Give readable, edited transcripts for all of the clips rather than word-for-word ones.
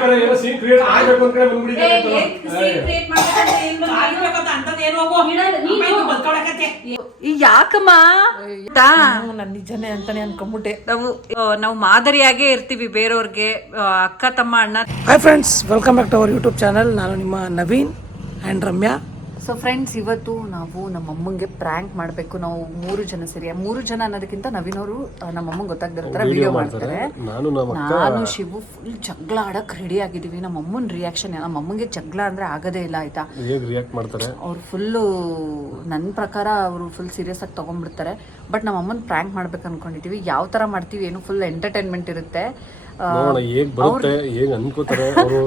ಮಾಡ್ಬೇಕಾದ್ರೆ ಏನೋ scene create ಮಾಡ್ಬೇಕು ಅಂತ ಯಾಕಮ್ಮ ನನ್ ನಿಜನೇ ಅಂತಾನೆ ಅನ್ಕೊಂಡ್ಬಿಟ್ಟೆ. ನಾವು ಮಾದರಿಯಾಗೇ ಇರ್ತೀವಿ ಬೇರೆಯವ್ರಿಗೆ, ಅಕ್ಕ ತಮ್ಮ ಅಣ್ಣ. Hi friends, welcome back to our YouTube channel. ನಾನು ನಿಮ್ಮ Naveen and Ramya. So friends, ಇವತ್ತು ನಾವು ನಮ್ಮಮ್ಮಂಗೆ ಪ್ರ್ಯಾಂಕ್ ಮಾಡಬೇಕು. ನಾವು 3 ಜನ ಸೇರಿ, 3 ಜನ ಅನ್ನೋದಕ್ಕಿಂತ ನವೀನ್ ಅವರು ನಮ್ಮಮ್ಮಂಗೆ ಗೊತ್ತಾಗದಿರೋ ಥರ ವಿಡಿಯೋ ಮಾಡ್ತಾರೆ. ನಾನು ಶಿವು ಫುಲ್ ಜಗಳ ಆಡಕ್ಕೆ ರೆಡಿ ಆಗಿದ್ದೀವಿ. ನಮ್ಮಮ್ಮನ ರಿಯಾಕ್ಷನ್, ನಮ್ಮಮ್ಮಂಗೆ ಜಗಳ ಅಂದರೆ ಆಗೋದೇ ಇಲ್ಲ, ಆಯ್ತಾ? ರಿಯಾಕ್ಟ್ ಮಾಡ್ತಾರೆ ಅವ್ರು ಫುಲ್ಲು, ನನ್ನ ಪ್ರಕಾರ ಅವರು ಫುಲ್ ಸೀರಿಯಸ್ ಆಗಿ ತೊಗೊಂಡ್ಬಿಡ್ತಾರೆ. ಬಟ್ ನಮ್ಮಮ್ಮನ ಪ್ರ್ಯಾಂಕ್ ಮಾಡ್ಬೇಕು ಅನ್ಕೊಂಡಿದ್ದೀವಿ. ಯಾವ ಥರ ಮಾಡ್ತೀವಿ ಏನು, ಫುಲ್ ಎಂಟರ್ಟೈನ್ಮೆಂಟ್ ಇರುತ್ತೆ.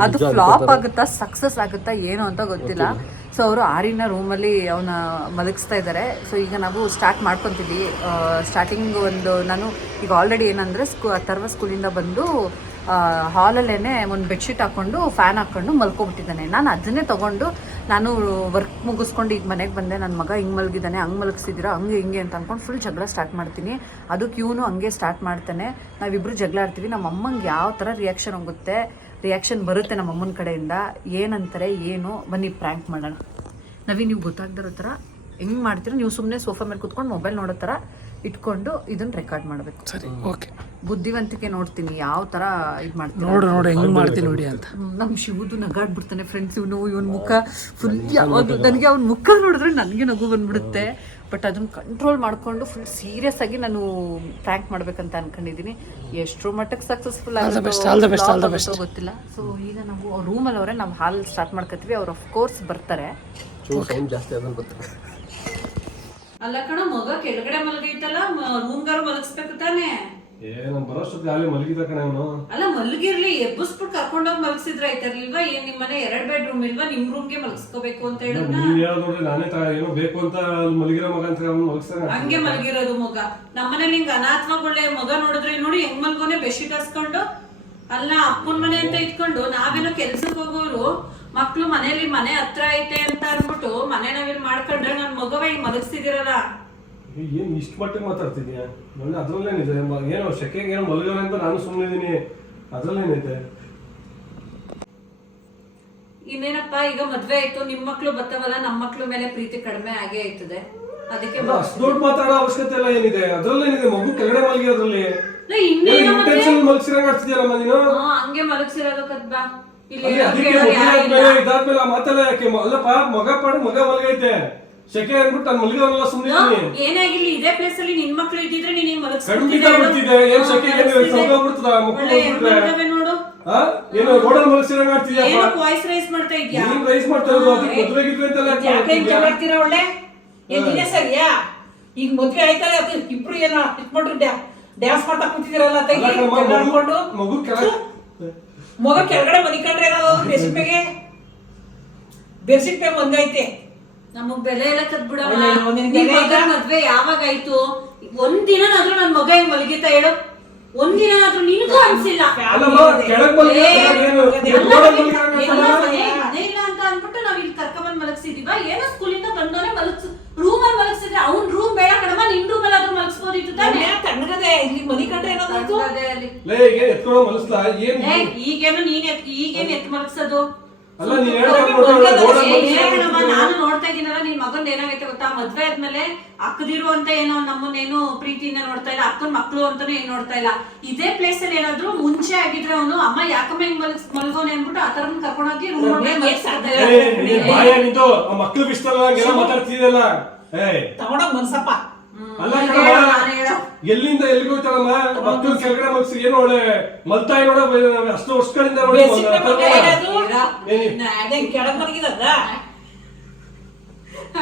ಅದು ಫ್ಲಾಪ್ ಆಗುತ್ತಾ ಸಕ್ಸಸ್ ಆಗುತ್ತಾ ಏನು ಅಂತ ಗೊತ್ತಿಲ್ಲ. ಸೊ ಅವರು ಆರಿನ ರೂಮಲ್ಲಿ ಅವನ್ನ ಮಲಗಿಸ್ತಾ ಇದ್ದಾರೆ. ಸೊ ಈಗ ನಾವು ಸ್ಟಾರ್ಟ್ ಮಾಡ್ಕೊತೀವಿ. ಸ್ಟಾರ್ಟಿಂಗ್ ನಾನು ಈಗ ಆಲ್ರೆಡಿ ಏನಂದರೆ ಅಥರ್ವ ಸ್ಕೂಲಿಂದ ಬಂದು ಹಾಲಲ್ಲೇ ಒಂದು ಬೆಡ್ಶೀಟ್ ಹಾಕ್ಕೊಂಡು ಫ್ಯಾನ್ ಹಾಕ್ಕೊಂಡು ಮಲ್ಕೊಬಿಟ್ಟಿದ್ದಾನೆ. ನಾನು ಅದನ್ನೇ ತೊಗೊಂಡು ನಾನು ವರ್ಕ್ ಮುಗಿಸ್ಕೊಂಡು ಈಗ ಮನೆಗೆ ಬಂದೆ. ನನ್ನ ಮಗ ಹಿಂಗೆ ಮಲಗಿದ್ದಾನೆ, ಹಂಗೆ ಮಲಗಿಸಿದ್ದೀರಾ, ಹಂಗೆ ಹಿಂಗೆ ಅಂತ ಅಂದ್ಕೊಂಡು ಫುಲ್ ಜಗಳ ಸ್ಟಾರ್ಟ್ ಮಾಡ್ತೀನಿ. ಅದಕ್ಕೆ ಇವನು ಹಂಗೆ ಸ್ಟಾರ್ಟ್ ಮಾಡ್ತಾನೆ. ನಾವಿಬ್ಬರು ಜಗಳ ಆಡ್ತೀವಿ. ನಮ್ಮ ಅಮ್ಮಂಗೆ ಯಾವ ಥರ ರಿಯಾಕ್ಷನ್ ಬರುತ್ತೆ ನಮ್ಮ ಅಮ್ಮನ ಕಡೆಯಿಂದ, ಏನಂತಾರೆ ಏನು, ಬನ್ನಿ ಪ್ರ್ಯಾಂಕ್ ಮಾಡೋಣ. ನೀವು ಗೊತ್ತಾಗ್ದಿರೋ ಥರ ಹೆಂಗೆ ಮಾಡ್ತೀರೋ, ನೀವು ಸುಮ್ಮನೆ ಸೋಫಾ ಮೇಲೆ ಕೂತ್ಕೊಂಡು ಮೊಬೈಲ್ ನೋಡೋ ಥರ ಇಟ್ಕೊಂಡು ಇದನ್ನ ರೆಕಾರ್ಡ್ ಮಾಡಬೇಕು. ಸರಿ, ಓಕೆ. ಬುದ್ಧಿವಂತಿಕೆ ನೋಡ್ತೀನಿ ಯಾವ ಥರ ಇದು ಮಾಡ್ತೀನಿ. ನೋಡಿ ಹೆಂಗೆ ಮಾಡ್ತೀನಿ ನೋಡಿ ಅಂತ. ನಮ್ಮ ಶಿವುದು ನಗಾಡ್ಬಿಡ್ತಾನೆ ಫ್ರೆಂಡ್ಸ್. ಇವನ್ ಮುಖ ಫುಲ್ ಯಾವಾಗ ನನಗೆ ಅವ್ನ ಮುಖ ನೋಡಿದ್ರೆ ನನಗೆ ನಗು ಬಂದ್ಬಿಡುತ್ತೆ. ಬಟ್ ಅದನ್ನ ಕಂಟ್ರೋಲ್ ಮಾಡಿಕೊಂಡು ಫುಲ್ ಸೀರಿಯಸ್ ಆಗಿ ನಾನು ಪ್ರ್ಯಾಂಕ್ ಮಾಡ್ಬೇಕಂತ ಅನ್ಕೊಂಡಿದ್ದೀನಿ. ಎಷ್ಟರ ಮಟ್ಟಕ್ಕೆ ಸಕ್ಸಸ್ಫುಲ್ ಆಗುತ್ತೆ ಗೊತ್ತಿಲ್ಲ. ಸೊ ಈಗ ನಾವು ರೂಮಲ್ಲಿ ಅವರೇ ನಾವು ಹಾಲ್ ಸ್ಟಾರ್ಟ್ ಮಾಡ್ಕೊತೀವಿ. ಅವ್ರು ಆಫ್ ಕೋರ್ಸ್ ಬರ್ತಾರೆ. ಅಲ್ಲ ಕಣ, ಮಗ ಕೆಳಗಡೆ ಮಲಗೈತಲ್ಲ, ರೂಮ್ಗಾರು ಮಲಗಿಸ್ಬೇಕು ತಾನೆ. ಅಲ್ಲ ಮಲಗಿರ್ಲಿ, ಎಬ್ಬಿಸ್ಬಿಟ್ಟು ಕರ್ಕೊಂಡೋಗಿ ಮಲಗಿಸಿದ್ರೆ ಆಯ್ತಾರ್ಲಿಲ್ವಾ? ಏನ್ ನಿಮ್ಮನೆ 2 ಬೆಡ್ರೂಮ್ ಇಲ್ವಾ? ನಿಮ್ ರೂಮ್ಗೆ ಮಲಗಿಸ್ಕೋಬೇಕು ಅಂತ ಹೇಳಿದ್ನ. ಹಂಗೆ ಮಲಗಿರೋದು ಮಗ. ನಮ್ಮನೇಲಿ ಹಿಂಗ ಅನಾಥವಾಗೊಳ್ಳೆ ಮಗ ನೋಡಿದ್ರೆ ನೋಡಿ ಹೆಂಗ್ ಮಲ್ಗೋನೆ ಬೆಡ್ಶೀಟ್ ಹಾಸ್ಕೊಂಡು. ಅಲ್ಲ ಅಪ್ಪನ ಮನೆ ಅಂತ ಇಟ್ಕೊಂಡು ನಾವೇನೋ ಕೆಲ್ಸಕ್ಕೆ ಹೋಗೋರು ಮಕ್ಳು ಮನೇಲಿ ಮನೆ ಹತ್ರ ಐತೆ ಅಂತ ಅನ್ಬಿಟ್ಟು ಮನೆ ನಾವಿಲ್ಲಿ ಮಾಡ್ಕೊಂಡ್ರೆ ನನ್ ಮಗವ ಹಿಂಗ್ ಮಲಗಿಸ್ತಿದಿರಲ್ಲ. ಏನ್ ಇಷ್ಟ ಮಟ್ಟಿಗೆ ಮಾತಾಡ್ತಿದ್ಯಾ? ಅದ್ರಲ್ಲೇನಿದೆ, ಏನೋ ಶೆಕೆಗೆ ಏನೋ ಮಲಗವೆ ಅಂತ ನಾನು ಸುಮ್ಮನಿದ್ದೀನಿ. ಅದ್ರಲ್ಲೇನಿದೆ? ಇನ್ನೇನಪ್ಪ, ಈಗ ಮದ್ವೆ ಆಯ್ತು, ನಿಮ್ ಮಕ್ಳು ಬರ್ತಾವಲ್ಲ, ನಮ್ಮ ಮಕ್ಳು ಮೇಲೆ ಪ್ರೀತಿ ಕಡಿಮೆ ಆಗೇ ಆಯ್ತದೆ. ಅದಕ್ಕೆ ಅಷ್ಟು ದೊಡ್ಡ ಮಾತಾಡೋ ಅವಶ್ಯಕತೆ ಎಲ್ಲ ಏನಿದೆ? ಅದ್ರಲ್ಲೇನಿದೆ? ಮಗು ಕೆಳಗಡೆ ಮಲಗಿರೋದ್ರಲ್ಲಿ ಹಂಗೆ ಮಲಗಿಸಿರೋದು ಕದ್ಬಾ. ಇದಾದ್ಮೇಲೆ ಮಾತಾಡ ಯಾಕೆ? ಅಲ್ಲಪ್ಪ, ಮಗ ಮಲಗೈತೆ, ಶೆಕೆ ಅನ್ಬಿಟ್ಟು ನಾನು ಮಲಗಿರೋಲ್ಲ ಸುಮ್ಮನೆ. ಏನಾಗಿಲ್ಲ, ಇದೇ ಪ್ಲೇಸ್ ಅಲ್ಲಿ ನಿನ್ ಮಕ್ಳು ಇದ್ದಿದ್ರೆ ನೀನ್ ಖಂಡಿತ ಬಿಡ್ತಿದ್ದೆ. ಏನ್ ಶೆಕೆ ನೋಡು, ಏನು ರೋಡಲ್ಲಿ ಮಲಗಿಸಿರಂಗ ಆಗ್ತಿದ್ಯಾ? ವಾಯ್ಸ್ ರೈಸ್ ಮಾಡ್ತಾ ಇದ್ಯಾ? ರೈಸ್ ಮಾಡ್ತಾ ಇರೋದು ಅದಕ್ಕೆ ಮದುವೆ ಗಿದ್ವಿ ಅಂತೆಲ್ಲ ಒಳ್ಳೆ ಏನಿದೆ ಸರಿಯಾ? ಈಗ ಮದ್ವೆ ಆಯ್ತಲ್ಲ, ಇಬ್ರು ಏನೋ ಇಟ್ಬಿಟ್ರು ಡ್ಯಾನ್ಸ್ ಮಾಡ್ತಾ ಕೂತಿದಿರಲ್ಲ. ಮಗ ಕೆಳಗಡೆ ಮನಿಕೊಂಡ್ರೆ ಬೆರ್ಸಿಟ್ ಪೇ ಬಂದೈತೆ. ನಮಗ್ ಬೆಲೆ ಎಲ್ಲ ಕದ್ಬಿಡ. ಮದ್ವೆ ಯಾವಾಗ ಆಯ್ತು? ಒಂದಿನಾದ್ರೂ ನನ್ ಮಗ ಹೆಂಗ್ ಮಲಗಿತ ಹೇಳು? ಒಂದಿನಾದ್ರೂ ನಿನ್ಗೂ ಅನ್ಸಿಲ್ಲ? ಮನೆ ಇಲ್ಲ ಅಂತ ಅನ್ಬಿಟ್ಟು ನಾವ್ ಇಲ್ಲಿ ಕರ್ಕೊಂಡ್ ಮಲಗಿಸಿದೀವ. ಏನೋ ಸ್ಕೂಲಿಂದ ಬಂದವನೇ ರೂಮ್ ಅಲ್ಲಿ ಮಲಗಿಸಿದ್ರೆ ಅವ್ನ್ ರೂಮ್ ಬೇಡ ಕಣಮ್ಮ, ನಿನ್ ರೂಮ್ ಅಲ್ಲಿ ಆದ್ರೂ ಮಲಗಿಸ್ಬೋದಿತ್ತು ತಾನೆ. ತಣ್ಣಗದೆ ಇಲ್ಲಿ ಮನಿ ಕಂಡ್ರೆ ಏನಾದ್ರು ಈಗೇನು ಈಗೇನ್ ಎತ್ ಮಲಗಿಸೋದು? ನಾನು ನೋಡ್ತಾ ಇದೀನಲ್ಲ, ನಿನ್ ಮಗನ್ ಏನಾಗೈತೆ ಗೊತ್ತಾ? ಮದ್ವೆ ಆದ್ಮೇಲೆ ಅಕ್ಕದಿರು ಅಂತ ಏನೋ ನಮ್ಮನ್ನೇನು ಪ್ರೀತಿಯಿಂದ ನೋಡ್ತಾ ಇಲ್ಲ, ಅಕ್ಕನ ಮಕ್ಳು ಅಂತಾನು ಏನ್ ನೋಡ್ತಾ ಇಲ್ಲ. ಇದೇ ಪ್ಲೇಸ್ ಅಲ್ಲಿ ಏನಾದ್ರು ಮುಂಚೆ ಆಗಿದ್ರೆ ಅವನು ಅಮ್ಮ ಯಾಕಮ್ಮ ಹಿಂಗ್ ಮಲ್ಗೋನೆ ಅನ್ಬಿಟ್ಟು ಆತರ ಕರ್ಕೊಂಡೋಗಿ ತಗೊಂಡೋಗ್ ಮನ್ಸಪ್ಪ. ಎಲ್ಲಿಂದ ಎಲ್ಲಿಗೆ ಹೋಗ್ತಾಳಮ್ಮ? ಮಕ್ಕಳು ಕೆಳಗಡೆ ಮಲ್ಸಿ ಏನು ಒಳ್ಳೆ ಮಲ್ತಾಯಿ ನೋಡ, ಅಷ್ಟು ವರ್ಷಗಳಿಂದ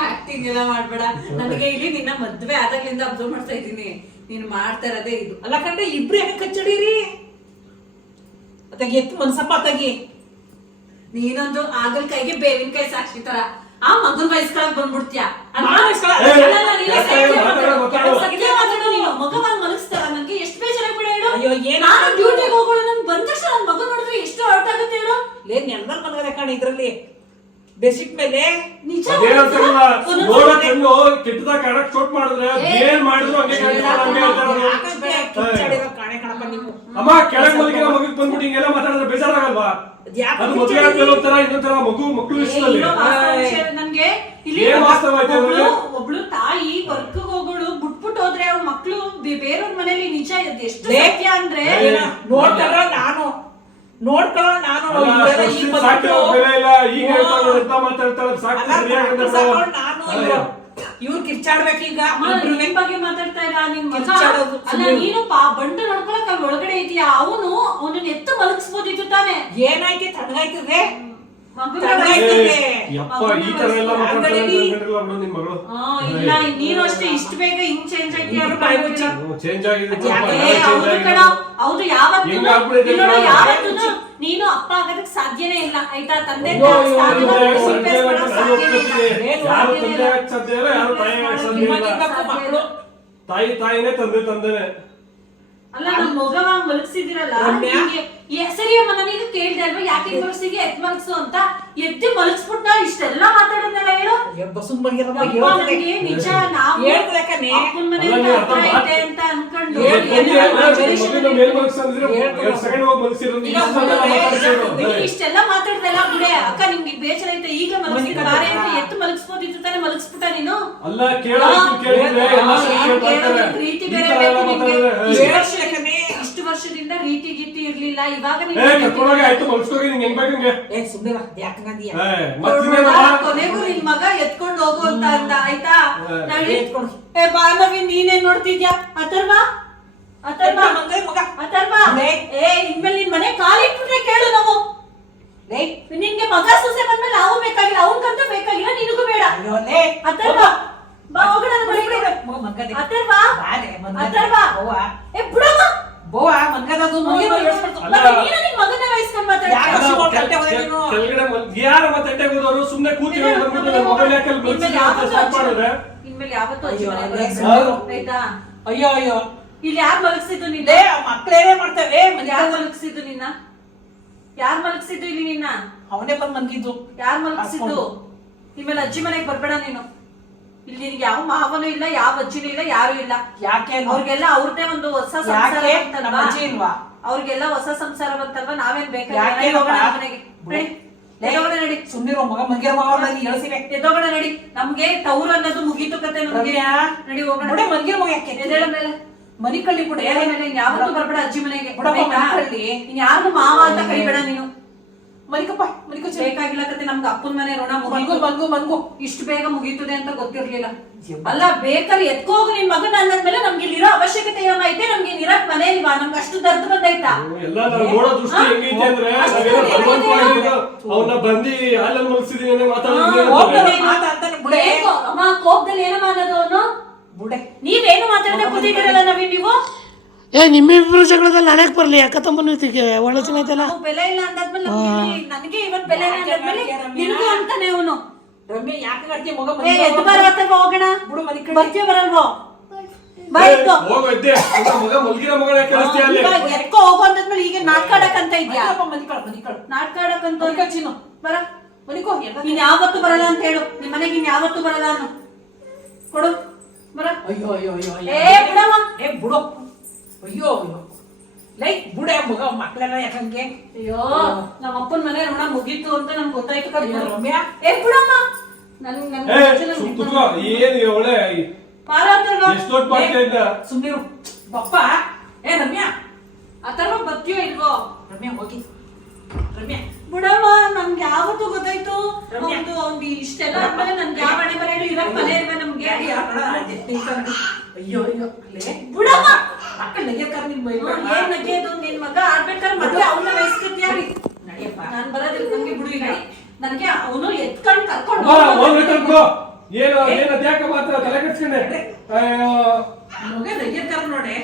ಆಕ್ಟಿಂಗ್ ಎಲ್ಲ ಮಾಡ್ಬೇಡ. ನನಗೆ ಇಲ್ಲಿ ನಿನ್ನ ಮದ್ವೆ ಆದಾಗ್ಲಿಂದ ಅಬ್ಸರ್ವ್ ಮಾಡ್ತಾ ಇದ್ದೀನಿ, ನೀನ್ ಮಾಡ್ತಾ ಇರೋದೇ ಇದು. ಅಲ್ಲ ಕಂಡ್ರೆ ಇಬ್ರು ಯಾಕೆ ಕಚ್ಚಡಿರಿ? ಅತ್ತಾಗಿ ಎತ್ತು ಮನ್ಸಪ್ಪ. ಅತ್ತಾಗಿ ನೀನೊಂದು ಆಗಲ್ ಕೈಗೆ ಬೇವಿನ ಕೈ ಸಾಕ್ಷಿ ತರ ಆ ಮಗನ್ ವಯಸ್ಕೊಳಕ್ ಬಂದ್ಬಿಡ್ತೀಯ. ಮಗವಾಗ ಮಲಗಿಸ್ತಾರ. ನನ್ಗೆ ಎಷ್ಟು ಬೇಜಾರಾಗಿ ಬಿಡ ಹೇಳು. ನಾನು ಡ್ಯೂಟಿಗೆ ಹೋಗೋಣ, ನನ್ ಬಂದ ತಕ್ಷಣ ನನ್ ಮಗ ನೋಡಿದ್ರೆ ಎಷ್ಟು ಅರ್ಥ ಆಗುತ್ತೆ ಹೇಳು. ನೆನ್ಮರ್ ಮನಗದೆ ಕಾಣ ಇದ್ರಲ್ಲಿ ಬೆಸಿಕ್ ಮೇಲೆ ನಿಜ ಕೆಟ್ಟದಾಗ ಕಾಣಕ್ ಶೂಟ್ ಮಾಡಿದ್ರೆ ಏನ್ ಮಾಡಿದ್ರು ಅಮ್ಮ ಕೆಳಗ್ ಮಲಗಿರೋ ಮಗಕ್ ಬಂದ್ಬಿಟ್ಟು ಹಿಂಗೆಲ್ಲ ಮಾತಾಡಿದ್ರೆ ಬೇಜಾರಾಗಲ್ವಾ? ಅಲ್ವಾ? ಯಾಕೆ ಅದು ಮದುವೆ ಆದ್ಮೇಲೆ ಒಂಥರ ಇನ್ನೊಂಥರ ಮಕ್ಕಳು ಇಷ್ಟದಲ್ಲಿ ನನ್ಗೆ ಇಲ್ಲಿ ಏನ್ ವಾಸ್ತವ ಐತೆ ಅದ್ರಲ್ಲಿ? ಒಬ್ಳು ತಾಯಿ ವರ್ಕ್ ಹೋಗೋಳು ಬಿಟ್ಬಿಟ್ಟು ಹೋದ್ರೆ ಅವ್ರ ಮಕ್ಳು ಬೇರೆಯವ್ರ ಮನೇಲಿ ನಿಜ ಎಷ್ಟು ಸತ್ಯ ಅಂದ್ರೆ ನೋಡ್ಕೊಳ್ಳೋ ನಾನು ಅಲ್ಲ, ಈ ಸಾಕು ಬೆಲೆ ಇಲ್ಲ ಈಗ ಹೇಳ್ತಾರೆ ಎಂತ ಮಾತಾಡ್ತಾರೆ ಸಾಕು ಸರಿಯಾಗಿ ನಾನು ಇವ್ರು ಕಿರ್ಚಾಡ್ಬೇಕೀಗ ನಿನ್ ಬಗ್ಗೆ ಮಾತಾಡ್ತಾ ಇಲ್ಲ ನಿನ್ ಮಗ ಕಿರ್ಚಾಡೋದು ಅಲ್ಲ ನೀನು ಬಂಡು ನೋಡ್ಕೊಳಕ್ ಅಲ್ಲಿ ಒಳಗಡೆ ಇದೆಯಾ ಅವನನ್ನ ಎತ್ತು ಮಲಗಿಸ್ಬೋದಿತ್ತು ತಾನೆ ಏನಾಯ್ತು ತಣ್ಣಗಾಯ್ತದೆ ಯಪ್ಪ ಈ ತರ ಎಲ್ಲ ಮಾತಾಡ್ತಾರೆ ಅನ್ಕೊಂಡಿರಲ್ಲ ಬಿಡು ನಿನ್ ಮಗಳು. ಇಲ್ಲ ನೀನು ಅಷ್ಟೇ ಇಷ್ಟು ಬೇಗ ಹಿಂಗ್ ಚೇಂಜ್ ಚೇಂಜ್ ಆಗಿದೆ ಹೌದು ಯಾವತ್ತೂ ಹಿಂಗ್ ಆಗ್ಬಿಟ್ಟಿದೆ ನೋಡು, ಕಣೋ. ಯಾವತ್ತೂನು ನೀನು ಅಪ್ಪ ಆಗೋದಕ್ಕೆ ಸಾಧ್ಯನೇ ಇಲ್ಲ ಆಯ್ತಾ ತಂದೆ ಯಾರು ಸಾಧ್ಯನೇ ಇಲ್ಲ. ತಂದೆ ಆಗಕ್ಕೆ ಸಾಧ್ಯ ಇಲ್ಲ, ಯಾರು ತಾಯಿ ಆಗಕ್ಕೆ ಸಾಧ್ಯ ಇಲ್ಲ. ತಾಯಿನೇ ತಂದೆನೆ. ಅಲ್ಲ ನಮ್ ಮಗವ ಮಲಗಿಸಿದಿರಲ್ಲ ಸರಿ ಅಮ್ಮ ನಾನೀಗ ಕೇಳ್ದೆ ಅಲ್ವಾ ಯಾಕೆ ಮಲಗಿಸಿಗೆ ಎತ್ ಮಲಗಿಸು ಅಂತ ಎದ್ದು ಮಲಗಿಸ್ಬಿಟ್ಟ ಇಷ್ಟೆಲ್ಲ ಮಾತಾಡೋದಲ್ಲ ಹೇಳು ನನಗೆ ನಿಜ ನಾವು ಅಪ್ಪನ ಮನೆಯಿಂದ ಹತ್ರ ಐತೆ ಅಂತ ಅನ್ಕೊಂಡು ಇಷ್ಟೆಲ್ಲ ಮಾತಾಡ್ದಲ್ಲ ಬಿಡೆ ಅಕ್ಕ ನಿಮ್ಗೆ ಬೇಜಾರ ಐತೆ ಈಗ ಮಲಗಿಸಿದ ಬಾರೆ ಅಂತ ಎತ್ತು ಮಲಗಿಸ್ಬೋದಿತ್ತು ತಾನೆ ಮಲಗಿಸ್ಬಿಟ್ಟ ನೀನು ಅಲ್ಲ ರೀತಿ ಬೇರೆ ಬೇಕು ನಿಮ್ಗೆ ಇಷ್ಟು ವರ್ಷದಿಂದ ರೀತಿ ಗೀತಿ ಇರ್ಲಿಲ್ಲ ಇವಾಗ ಕೊನೆಗೂ ನಿನ್ ಮಗ ಎತ್ಕೊಂಡು ಹೋಗು ಅಂತ ಅಂದ ಆಯ್ತಾ ಬಾ ನವೀನ್ ನೀನೇನ್ ನೋಡ್ತಿದ್ಯಾ ಅಥರ್ವ ಇನ್ಮೇಲೆ ನಿನ್ ಮನೆ ಕಾಲಿಟ್ಬಿಟ್ರೆ ಕೇಳು ನಾವು ನಿನ್ಗೆ ಮಗ ಸೊಸೆ ಬಂದ್ಮೇಲೆ ಅವ್ನು ಬೇಕಾಗಿಲ್ಲ ಅವ್ನ್ಕಂತ ಬೇಕಾಗಿಲ್ಲ ನಿನಗೂ ಬೇಡ ಅಥರ್ವ ಬಾ ಹೋಗೋಣ ಅಥರ್ವ ಏ ಬಿಡಮ್ಮ ಯಾರ ಮತ್ತೆ ಹೋದವರು ಸುಮ್ನೆ ಕೂತಿರೋ ಮೊಬೈಲ್ ಇನ್ಮೇಲೆ ಯಾವತ್ತೂ ಆಯ್ತಾ ಅಯ್ಯೋ ಅಯ್ಯೋ ಇಲ್ಲಿ ಯಾರು ಮಲಗಿಸಿದ್ದು ನಿನ್ನ ಮಕ್ಕಳೇನೇ ಮಾಡ್ತೇವೆ ಯಾರು ಮಲಗಿಸಿದ್ದು ನಿನ್ನ ಯಾರು ಮಲಗಿಸಿದ್ದು ಇಲ್ಲಿ ನಿನ್ನ ಅವನೇ ಬಂದ್ ಮನ್ಗಿದ್ದು ಯಾರು ಮಲಗಿಸಿದ್ದು ಇನ್ಮೇಲೆ ಅಜ್ಜಿ ಮನೆಗೆ ಬರ್ಬೇಡ ನೀನು ಇಲ್ಲಿ ನಿನ್ಗೆ ಯಾವ ಮಾವನೂ ಇಲ್ಲ ಯಾವ ಅಜ್ಜಿನೂ ಇಲ್ಲ ಯಾರು ಇಲ್ಲ ಯಾಕೆ ಅವ್ರಿಗೆಲ್ಲ ಅವ್ರದೇ ಒಂದು ಹೊಸ ಸಂಸಾರ ಬಂತಲ್ವಾ ಅವ್ರಿಗೆಲ್ಲ ಹೊಸ ಸಂಸಾರ ಬಂತಲ್ವಾ ನಾವೇನ್ ಬೇಕಾಗಿ ನಡಿ ಸುಮ್ನಿರೋ ಮಗ ಮಂಗಿರ ಎಳಸಿವೆ ಎದೋಗಣ ನಡಿ ನಮ್ಗೆ ಟೌರ್ ಅನ್ನೋದು ಮುಗೀತು ಕತೆ ನಮ್ಗೆ ನಡಿ ಹೋಗೋಣ ಮಂಗಿರ ಮಗ ಯಾಕೆ ಎದೇಳ ಮೇಲೆ ಮನಿ ಕಳ್ಳಿ ಬಿಡ ಮೇಲೆ ಯಾವತ್ತೂ ಬರ್ಬೇಡ ಅಜ್ಜಿ ಮನೆಗೆ ಮನಿ ಯಾರು ಮಾವ ಅಂತ ಕರಿಬೇಡ ನೀನು ಮನಿಕಪ್ಪ ಮನಿಕ ಬೇಕಾಗಿಲ್ಲ ಕತೆ ನಮ್ಗೆ ಅಪ್ಪನ ಮನೆ ಋಣ ಮನ್ಗು ಇಷ್ಟು ಬೇಗ ಮುಗೀತದೆ ಅಂತ ಗೊತ್ತಿರ್ಲಿಲ್ಲ ಅಲ್ಲ ಬೇಕಾದ್ರೆ ಎತ್ಕೋಗು ನಿನ್ ಮಗನ ಅಂದ್ಮೇಲೆ ನಮ್ಗೆ ಇಲ್ಲಿರೋ ಅವಶ್ಯಕತೆ ಏನೈತೆ ನಮ್ಗೆ ಇರಕ್ ಮನೆ ಇಲ್ವಾ ನಮ್ಗೆ ಅಷ್ಟು ದರ್ದ ಬಂದೈತಾ ಎಲ್ಲ ನಾವು ನೋಡೋ ದೃಷ್ಟಿ ಹೆಂಗೈತೆ ಅಂದ್ರೆ ಅವನ್ನ ಬಂದಿ ಹಾಲಲ್ಲಿ ಮಲಗಿಸಿದೀನಿ ಅಮ್ಮ ಕೋಪದಲ್ಲಿ ಏನು ಮಾಡೋದು ಅವನು ನೀವೇನು ಮಾತಾಡದೆ ಕೂತಿದ್ದೀರಲ್ಲ ನವೀನ್ ನೀವು ನಿಮ್ಮಿಬ್ರು ಜಗಳದಲ್ಲಿ ನಾನ್ಯಾಕೆ ಬರ್ಲಿ ಅಕ್ಕ ತಮ್ಮನ ಒಳ್ಳೆ ಚೆನ್ನಾಯ್ತಲ್ಲ ಬೆಲೆ ಇಲ್ಲ ಅಂದಾದ್ಮೇಲೆ ನನಗೆ ಇವನ್ ಬೆಲೆ ಇಲ್ಲ ಅಂದಾದ್ಮೇಲೆ ನಿನ್ಗೂ ಅಂತಾನೆ ಅವನು ರಮ್ಯ ಯಾಕೆ ಮಾಡ್ತೀಯ ಮಗ ಎದ್ದು ಬರತ್ತಲ್ವ ಹೋಗೋಣ ಬಿಡು ಮನಿ ಬರ್ತೀಯ ಬರಲ್ವೋ ಎತ್ಕೋ ಹೋಗೋ ಅಂದಾದ್ಮೇಲೆ ಈಗ ನಾಟಕ ಆಡಕಂತ ಇದ್ಯಾ ನಾಟಕ ಆಡಕಂತ ಬರ ಮನಿಕೋ ನೀನ್ ಯಾವತ್ತೂ ಬರಲ್ಲ ಅಂತ ಹೇಳು ನಿಮ್ ಮನೆಗೆ ಇನ್ ಯಾವತ್ತೂ ಬರಲ್ಲ ಅನ್ನು ಕೊಡು ಬರ ಅಯ್ಯೋ ಅಯ್ಯೋ ಅಯ್ಯೋ ಬಿಡಮ್ಮ ಬಿಡು ಅಯ್ಯೋ ಲೈಕ್ ಬುಡೆ ಮಗ ಮಕ್ಕಳೆಲ್ಲ ಯಾಕಂಗೆ ಅಯ್ಯೋ ನಮ್ಮ ಅಪ್ಪನ ಮನೆ ಋಣ ಮುಗೀತು ಅಂತ ನಮ್ಗೆ ಗೊತ್ತಾಯ್ತು ರಮ್ಯ ಬಿಡಮ್ಮ ಸುಮ್ನಿರು ಬಪ್ಪ ರಮ್ಯಾ ಅಥರ್ವ ಬರ್ತೀಯೋ ಇಲ್ವೋ ರಮ್ಯಾ ಹೋಗಿ ರಮ್ಯಾ ಬಿಡಮ್ಮ ನಮ್ಗೆ ಯಾವತ್ತೂ ಗೊತ್ತಾಯ್ತು ಅವ್ನು ಇಷ್ಟೆಲ್ಲ ಆದ್ಮೇಲೆ ನನ್ಗೆ ಯಾವ ಮನೆ ಮನೆ ಇರಕ್ ಮನೆ ಇಲ್ವೇ ನಮ್ಗೆ ಅಯ್ಯೋ ಅಯ್ಯೋ ಬಿಡಮ್ಮ ಮಕ್ಕಳ ನಗ್ಯಕಾರ ನಿಮ್ ಏನ್ ನಗೆಯೋದು ನಿನ್ ಮಗ ಆಡ್ಬೇಕಾದ್ರೆ ಮದ್ವೆ ಅವನ್ನ ವಯಸ್ಕತ್ಯ ನಡಿಯಪ್ಪ ನಾನ್ ಬರೋದಿಲ್ಲ ನಂಗೆ ಬಿಡು ಈಗ ನನಗೆ ಅವನು ಎತ್ಕೊಂಡು ಕರ್ಕೊಂಡು ಮಾತ್ರ ತಲೆ ಕೆಡ್ಸ್ಕೊಂಡೆ ಮಗ ನಗ್ಯಕಾರ ನೋಡೆ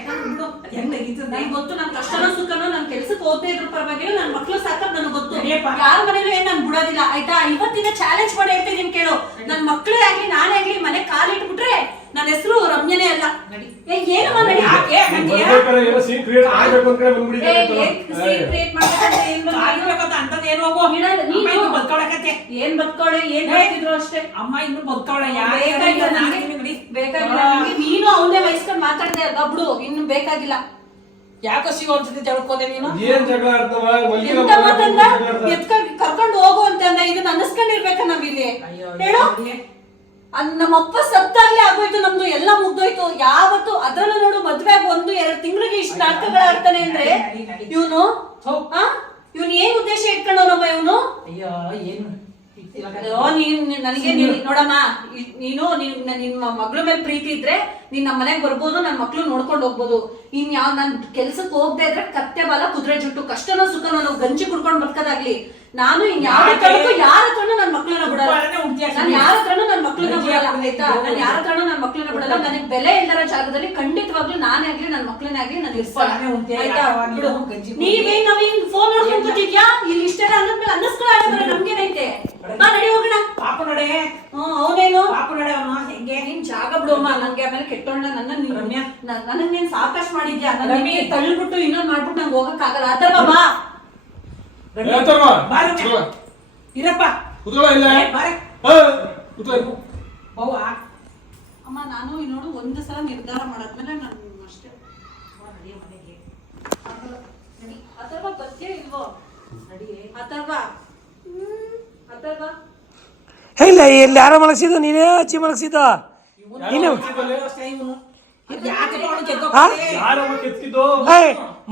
ಹೆಂಗ್ ನಗೀತದ ನನಗೆ ಗೊತ್ತು ನನ್ ಕಷ್ಟನೋ ಸುಖನೋ ನನ್ ಕೆಲ್ಸಕ್ಕೆ ಹೋಗದೆ ಇದ್ರು ಪರವಾಗಿಲ್ಲ ನನ್ ಮಕ್ಳು ಸಾಕದ್ ನನಗೆ ಗೊತ್ತು ಯಾರ ಮನೇಲೂ ಏನ್ ನನ್ ಬಿಡೋದಿಲ್ಲ ಆಯ್ತಾ ಇವತ್ತಿನ ಚಾಲೆಂಜ್ ಮಾಡಿ ಹೇಳ್ತೀನಿ ಕೇಳು ನನ್ ಮಕ್ಳೇ ಆಗ್ಲಿ ನಾನೇ ಆಗ್ಲಿ ಮನೆ ಕಾಲಿಟ್ಬಿಟ್ರೆ ನನ್ನ ಹೆಸರು ರಮ್ಯನೇ ಅಲ್ಲ ಏನು ಏನ್ ಬದ್ಕೋಳೆ ಏನ್ ಹೇಳ್ತಿದ್ರು ಅಷ್ಟೇ ಅಮ್ಮ ಇನ್ನು ಬದ್ಕೋಳೆ ಬೇಕಾಗಿಲ್ಲ ನೀನು ಅವನೇ ವಹಿಸ್ಕೊಂಡು ಮಾತಾಡ್ದೆ ಅಲ್ವಾ ಬಿಡು ಇನ್ನು ಬೇಕಾಗಿಲ್ಲ ಯಾಕೋ ಶಿವ ಒಂದ್ಸತಿ ಜಗಳಕೋದೆ ನೀನು ಏನ್ ಜಗಳ ಆಡ್ತವ ಎಂತ ಮಾತಂದ ಕರ್ಕೊಂಡು ಹೋಗು ಅಂತಂದ ಇದನ್ನ ಅನ್ನಿಸ್ಕೊಂಡಿರ್ಬೇಕ ನಾವಿಲ್ಲಿ ಹೇಳು ನಮ್ಮಪ್ಪ ಸತ್ತಾಗ್ಲೇ ಆಗೋಯ್ತು ನಮ್ದು ಎಲ್ಲ ಮುಗ್ದೋಯ್ತು ಯಾವತ್ತು ಅದ್ರಲ್ಲೂ ನೋಡು ಮದ್ವೆ 1-2 ತಿಂಗಳಿಗೆ ಇಷ್ಟು ನಾಟಕಗಳು ಆಡ್ತಾನೆ ಅಂದ್ರೆ ಇವನು ಏನ್ ಉದ್ದೇಶ ಇಟ್ಕೊಂಡವನಮ್ಮ ಇವನು ಅಯ್ಯೋ ಏನು ನನಗೆ ನೋಡಮ್ಮ ನೀನು ನಿಮ್ಮ ಮಗಳ ಮೇಲೆ ಪ್ರೀತಿ ಇದ್ರೆ ನೀನ್ ನಮ್ಮ ಮನೆಗ್ ಬರ್ಬೋದು ನನ್ ಮಕ್ಳು ನೋಡ್ಕೊಂಡು ಹೋಗ್ಬೋದು ನಾನ್ ಕೆಲ್ಸಕ್ಕೆ ಹೋಗದೆ ಇದ್ರೆ ಕತ್ತೆ ಬಾಲ ಕುದುರೆ ಜುಟ್ಟು ಕಷ್ಟನೋ ಸುಖನೋ ನಾವು ಗಂಜಿ ಕುಡ್ಕೊಂಡ್ ಬರ್ತದಾಗ್ಲಿ ನಾನು ಯಾರ ಹತ್ರನೂ ನನ್ ಮಕ್ಳನ್ನ ಬಿಡಲ್ಲ ನಾನು ಯಾರ ಹತ್ರನೂ ನನ್ ಮಕ್ಳನ್ನ ಬಿಡಲ್ಲ ಆಯ್ತಾ ನಾನು ಯಾರ ಹತ್ರನೂ ನನ್ ಮಕ್ಳನ್ನ ಬಿಡಲ್ಲ ನನಗೆ ಬೆಲೆ ಇಲ್ಲದ ಜಾಗದಲ್ಲಿ ಖಂಡಿತವಾಗ್ಲೂ ನಾನೇ ಆಗ್ಲಿ ನನ್ ಮಕ್ಳನ್ನ ಆಗ್ಲಿ ನಾನು ನೀವೇನ್ ನಾವೇನ್ ಫೋನ್ ನೋಡ್ಕೊಂಡ್ ಕೂತಿದ್ಯಾ ಇಲ್ಲಿ ಇಷ್ಟೆಲ್ಲ ಅನ್ನದ್ಮೇಲೆ ಅನ್ನಿಸ್ಕೊಳ್ಳ ನಮ್ಗೇನೈತೆ ಬಾ ನಡಿ ಹೋಗೋಣ ಪಾಪ ನಡೆ ಅವನೇನು ಪಾಪ ನಡೆ ಅವನು ಹೆಂಗೆ ನೀನ್ ಜಾಗ ಬಿಡುವಮ್ಮ ನಂಗೆ ಆಮೇಲೆ ಕೆಟ್ಟೋಣ್ಣ ನನಗ್ ನೀನ್ ಸಾಕಷ್ಟು ಮಾಡಿದ್ಯಾ ನನಗೆ ತಳ್ಳಿಬಿಟ್ಟು ಇನ್ನೊಂದ್ ಮಾಡ್ಬಿಟ್ಟು ನಂಗೆ ಹೋಗಕ್ ಆಗಲ್ಲ ಆತರ ಬಾ ಇರಪ್ಪ ಅಮ್ಮ ನಾನು ನೋಡು ಒಂದು ಸಲ ನಿರ್ಧಾರ ಮಾಡಾದ್ಮೇಲೆ ನಾನು ಅಷ್ಟೇ ಅಥರ್ವ ಬರ್ತೀಯ ಇಲ್ವೋ ಅಥರ್ವ ಇಲ್ಲ ಇಲ್ಲಿ ಯಾರೋ ಮಲಗಿಸಿದ್ದು ನೀನೇ ಅಚ್ಚಿ ಮಲಗಿಸಿದ್ದ ನೀನು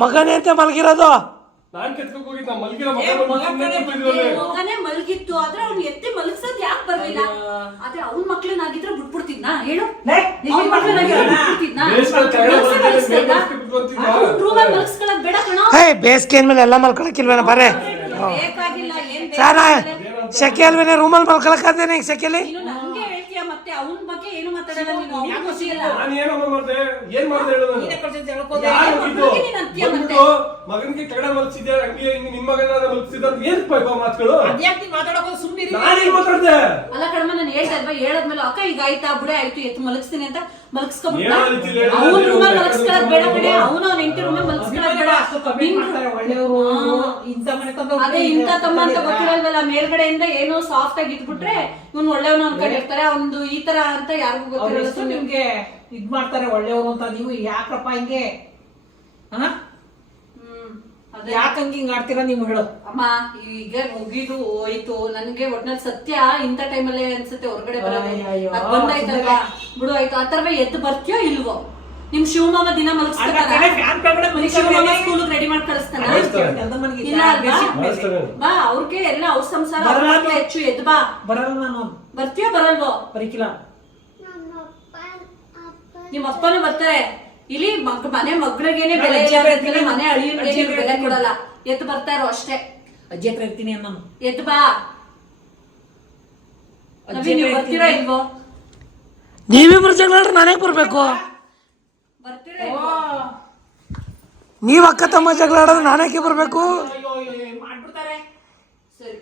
ಮಗನೇ ಅಂತ ಮಲಗಿರೋದು ನಾನ್ ಕೆತ್ಕೊಂಡ್ ಹೋಗಿದ್ದ ಮಲ್ಗಿರೋ ಮಗನೇ ಮಲಗಿತ್ತು ಆದ್ರೆ ಅವ್ನು ಎತ್ತಿ ಮಲಗ್ಸದ್ ಯಾಕೆ ಬರ್ಲಿಲ್ಲ ಆದ್ರೆ ಅವ್ನ ಮಕ್ಳನ್ನಾಗಿದ್ರೆ ಬಿಟ್ಬಿಡ್ತಿದ್ನ ಹೇಳು ಅವ್ನ ಮಕ್ಳನ್ನಾಗಿದ್ರೆ ಮಲಗಿಸ್ಕೊಳಕ್ ಬೇಡ ಕಣೋ ಬೇಸಿಗೆ ಅಂದ್ಮೇಲೆ ಎಲ್ಲ ಮಲ್ಕೊಳಕಿಲ್ವೇನ ಬರೇ ಬೇಕಾಗಿಲ್ಲ ಏನ್ ಸೆಕೆ ಅಲ್ವೇನೆ ರೂಮಲ್ಲಿ ಮಲ್ಕೊಳಕಾದೇನೆ ಈಗ ಸೆಕೆಲಿ ನಂಗೆ ಹೇಳ್ತೀಯ ಮತ್ತೆ ಅವನ ಬಗ್ಗೆ ಏನು ಮಾತಾಡಲ್ಲ ನೀನು ಯಾಕೆ ಗೊತ್ತಿಲ್ಲ ನಾನು ಏನಮ್ಮ ಮಾಡ್ದೆ ಏನ್ ಮಾಡ್ದೆ ಹೇಳು ಮಗನಿಗೆ ಕಡೆ ಮಲ್ಸಿದ್ಯಾ ಹಂಗೆ ಹಿಂಗೆ ನಿಮ್ಮ ಮಗನ ಮಲ್ಸಿದ ಅಂತ ಏನ್ ಮಾತುಗಳು ಅದ್ಯಾಕೆ ಮಾತಾಡೋದು ಸುಮ್ಮನೆ ನಾನು ಮಾತಾಡ್ದೆ ಅಲ್ಲ ಕಡಿಮೆ ನಾನು ಹೇಳ್ತಾ ಇಲ್ವಾ ಹೇಳದ್ಮೇಲೆ ಅಕ್ಕ ಈಗ ಆಯ್ತಾ ಬುಡೆ ಆಯ್ತು ಎತ್ತು ಮಲಗಿಸ್ತೀನಿ ಅಂತ ಮಲಗಿಸ್ಕೊಬಿಟ್ಟ ಅವ್ನ ರೂಮಲ್ಲಿ ಮಲಗಿಸ್ಕೊಳಕ್ ಬೇಡ ಕಡೆ ಅವನು ಅವ್ನ ಹೆಂಡತಿ ರೂಮಲ್ಲಿ ಮಲಗಿಸ್ಕೊಳಕ್ ಬೇಡ ಒಳ್ಳೆಯವರು ಇಂಥ ಮನೆ ತಂದು ಅದೇ ಇಂಥ ತಮ್ಮ ಅಂತ ಗೊತ್ತಿರಲ್ವಲ್ಲ ಮೇಲ್ಗಡೆಯಿಂದ ಏನೋ ಸಾಫ್ಟ್ ಆಗಿ ಇಟ್ಬಿಟ್ರೆ ಇವ್ನು ಒಳ್ಳೆಯವನು ಅನ್ಕೊಂಡಿರ್ತಾರೆ ಒಂದು ಈ ತರ ಅಂತ ಯಾರಿಗೂ ಗೊತ್ತಿರಲ್ಲ ನಿಮ್ಗೆ ಇದ್ ಮಾಡ್ತಾರೆ ಒಳ್ಳೆಯವರು ಅಂತ ನೀವು ಯಾಕಪ್ಪ ಹಿಂಗೆ ಯಾಕಂಗ ಹಿಂಗ್ ಆಡ್ತೀರಾ ನೀವು ಹೇಳು ಅಮ್ಮ ಈಗ ಮುಗಿದು ಹೋಯ್ತು ನನ್ಗೆ ಒಟ್ನಲ್ಲಿ ಸತ್ಯ ಇಂಥ ಟೈಮಲ್ಲೇ ಅನ್ಸುತ್ತೆ ಹೊರಗಡೆ ಬರೋದು ಬಂದಾಯ್ತಲ್ವಾ ಬಿಡು ಆಯ್ತು ಆ ತರ ಎದ್ದು ಬರ್ತೀಯೋ ಇಲ್ವೋ ನಿಮ್ ಶಿವಮಾಮ ದಿನ ಮಲಗಿಸ್ತಾನ ಸ್ಕೂಲ್ ರೆಡಿ ಮಾಡಿ ಕಳಿಸ್ತಾನ ಇಲ್ಲ ಅಲ್ವಾ ಬಾ ಅವ್ರಿಗೆ ಎಲ್ಲ ಅವ್ರ ಸಂಸಾರ ಹೆಚ್ಚು ಎದ್ದು ಬಾ ಬರಲ್ಲ ನಾನು ಬರ್ತೀಯೋ ಬರಲ್ವೋ ಬರೀಕಿಲ್ಲ ನಿಮ್ ಅಪ್ಪನೂ ಬರ್ತಾರೆ ಇಲ್ಲಿ ಮನೆ ಮಗ್ಳಿಗೇನೆ ಬೆಲೆ ಇಲ್ಲ ಮನೆ ಅಳಿಯೋಕೆ ಬೆಲೆ ಕೊಡಲ್ಲ ಎದ್ದು ಬರ್ತಾ ಇರೋ ಅಷ್ಟೇ ಅಜ್ಜಿ ಹತ್ರ ಇರ್ತೀನಿ ನಾನು ಎದ್ದು ಬಾ ನೀವು ಬರ್ತೀರಾ ಇಲ್ವೋ ನೀವಿಬ್ರು ಜಗಳ ನಾನೇ ಬರ್ಬೇಕು ಬರ್ತೀರಾ ನೀವ್ ಅಕ್ಕ ತಮ್ಮ ಜಗಳ ಆಡೋದು ನಾನೇಕೆ ಬರ್ಬೇಕು ಮಾಡ್ಬಿಡ್ತಾರೆ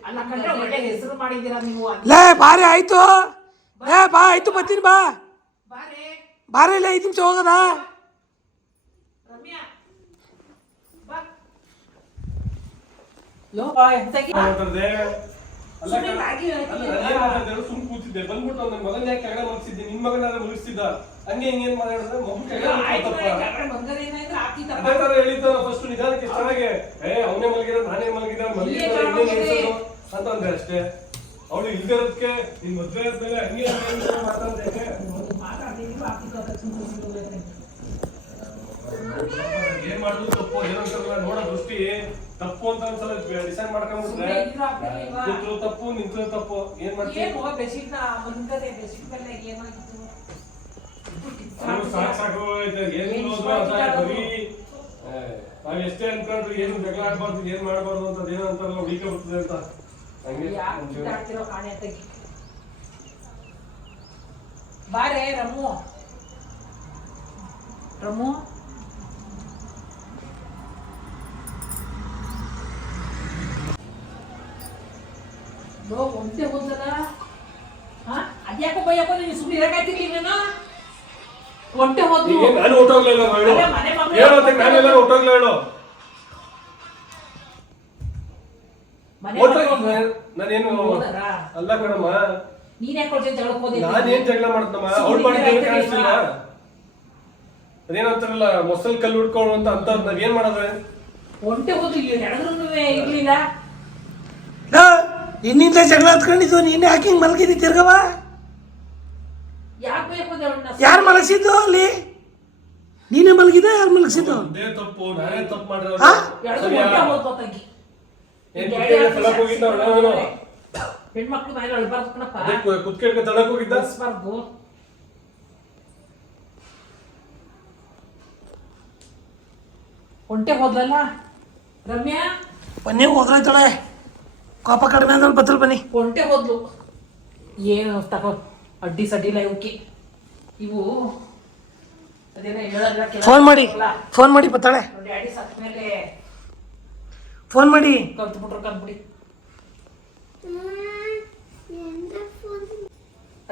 ಅಲ್ಲ ಕಂಡ್ರೆ ಒಳ್ಳೆ ಹೆಸರು ಮಾಡಿದ್ದೀರಾ ನೀವು ಲೇ ಬಾರಿ ಆಯ್ತು ಬಾ ಆಯ್ತು ಬರ್ತೀನಿ ಬಾ ಬಾರಿ ಇಲ್ಲ 5 ನಿಮಿಷ ಹೋಗದ ಸುಮ್ ಕೂತಿದ್ದೆ ಬಂದ್ಬಿಟ್ಟು ನನ್ನ ಮಗನ ಯಾಕೆ ಕೆಳಗಡೆ ಮಲಗಿಸಿದ್ದೆ ನಿನ್ ಮಗನ ಮಲಗಿಸಿದ್ದ ಹಂಗೆ ಹಿಂಗೇನ್ ಮಾತಾಡಿದ್ರೆ ಅದೇ ತರ ಹೇಳಿದ್ದ ಫಸ್ಟ್ ನಿಧಾನಕ್ಕೆ ಚೆನ್ನಾಗೆ ಅವನೇ ಮಲಗಿದ ನಾನೇ ಮಲಗಿದ ಅಂತ ಅಂದ್ರೆ ಅಷ್ಟೇ ಅವಳು ಇಲ್ದಿರೋದಕ್ಕೆ ನಿನ್ ಮದ್ವೆ ಆದ್ಮೇಲೆ ಹಂಗೆ ಮಾತಾಡ್ದೆ ಏನ್ ಮಾಡುದು ತಪ್ಪು ಏನಂತಾರಲ್ಲ ನೋಡೋ ದೃಷ್ಟಿ ತಪ್ಪು ಅಂತ ಒಂದ್ಸಲ ಡಿಸೈಡ್ ಮಾಡ್ಕೊಂಡ್ಬಿಟ್ರೆ ನಿಂತರು ತಪ್ಪು ನಿಂತರು ತಪ್ಪು ಏನ್ ಮಾಡ್ತೀವಿ ಸಾಕು ಏನ್ ಬರೀ ನಾವ್ ಎಷ್ಟೇ ಅನ್ಕೊಂಡ್ರಿ ಏನು ಜಗಳ ಆಡ್ಬಾರ್ದು ಏನ್ ಮಾಡ್ಬಾರ್ದು ಅಂತ ಏನೋ ಅಂತಾರಲ್ಲ ಹುಡುಕ ಬರ್ತದೆ ಅಂತ ಬಾರೆ ರಮು ರಮು ಒಂದೇ ಹೋದಲ್ಲ ಅದ್ಯಾಕೋ ಬಯ್ಯಕ್ಕೋ ನೀನು ಸುಮ್ಮನೆ ಇರಕಾಯ್ತಿರ್ಲಿ ನಾನು ಹೊಟ್ಟೆ ಹೋದ್ಲು ನಾನು ಹೊಟ್ಟೋಗ್ಲಿಲ್ಲ ನಾನೆಲ್ಲ ಹೊಟ್ಟೋಗ್ಲ ಹೇಳು ನಾನೇನು ಅಲ್ಲ ಕಣಮ್ಮ ನೀನ್ ಯಾಕೆ ಜಗಳ ಹೋದೆ ನಾನೇನ್ ಜಗಳ ಮಾಡ್ತಮ್ಮ ಅವ್ಳು ಮಾಡಿದ್ದೇನು ಕಾಣಿಸ್ತಿಲ್ಲ ಅದೇನಂತಾರಲ್ಲ ಮೊಸಲ್ ಕಲ್ಲು ಹುಡ್ಕೊಂಡು ಅಂತ ನಾವ್ ಏನ್ ಮಾಡೋದ್ರೆ? ಒಂಟೆ ಹೋದ್ರು ಎಡದ್ರೂ ಇರ್ಲಿಲ್ಲ. ಇನ್ನಿಂದ ಜಗಳ ಹತ್ಕೊಂಡಿದ್ದು ನೀನೇ ಹಾಕಿ ಮಲಗಿದ್ದಿ ತಿರ್ಗವ. ಯಾಕೆ ಬೇಕು ಯಾರು ಮಲಗಿಸಿದ್ದು ಅಲ್ಲಿ? ನೀನೇ ಮಲಗಿದೆ? ಯಾರು ಮಲಗಿಸಿದ್ದು? ಅದೇ ತಪ್ಪು, ನಾನೇ ತಪ್ಪು ಮಾಡಿದ್ರೆ ಹೆಣ್ಮಕ್ಳು ಮೇಲೆ ಅಳ್ಬಾರ್ದು ಕಣಪ್ಪ. ಕುತ್ಕೊಂಡು ತಡಕ್ ಹೋಗಿದ್ದ. ಅಳ್ಸ್ಬಾರ್ದು. ಒಂಟೆ ಹೋದ್ಲಲ್ಲ ರಮ್ಯಾ, ಬನ್ನಿ ಹೋಗ್ಲೈತಾಳೆ. ಕೋಪ ಕಡಿಮೆ ಅಂದ್ರೆ ಬತ್ತಲ್ ಬನ್ನಿ. ಒಂಟೆ ಹೋದ್ಲು. ಏನು ತಗೋ ಅಡ್ಡಿ ಸಡ್ಡಿಲ್ಲ ಇವಕ್ಕೆ. ಇವು ಅದೇನೋ ಹೇಳಲ್ಲ. ಫೋನ್ ಮಾಡಿ ಬತ್ತಾಳೆ. ಡ್ಯಾಡಿ ಸತ್ತ ಮೇಲೆ ಫೋನ್ ಮಾಡಿ ಕಲ್ತ್ಬಿಡಿ.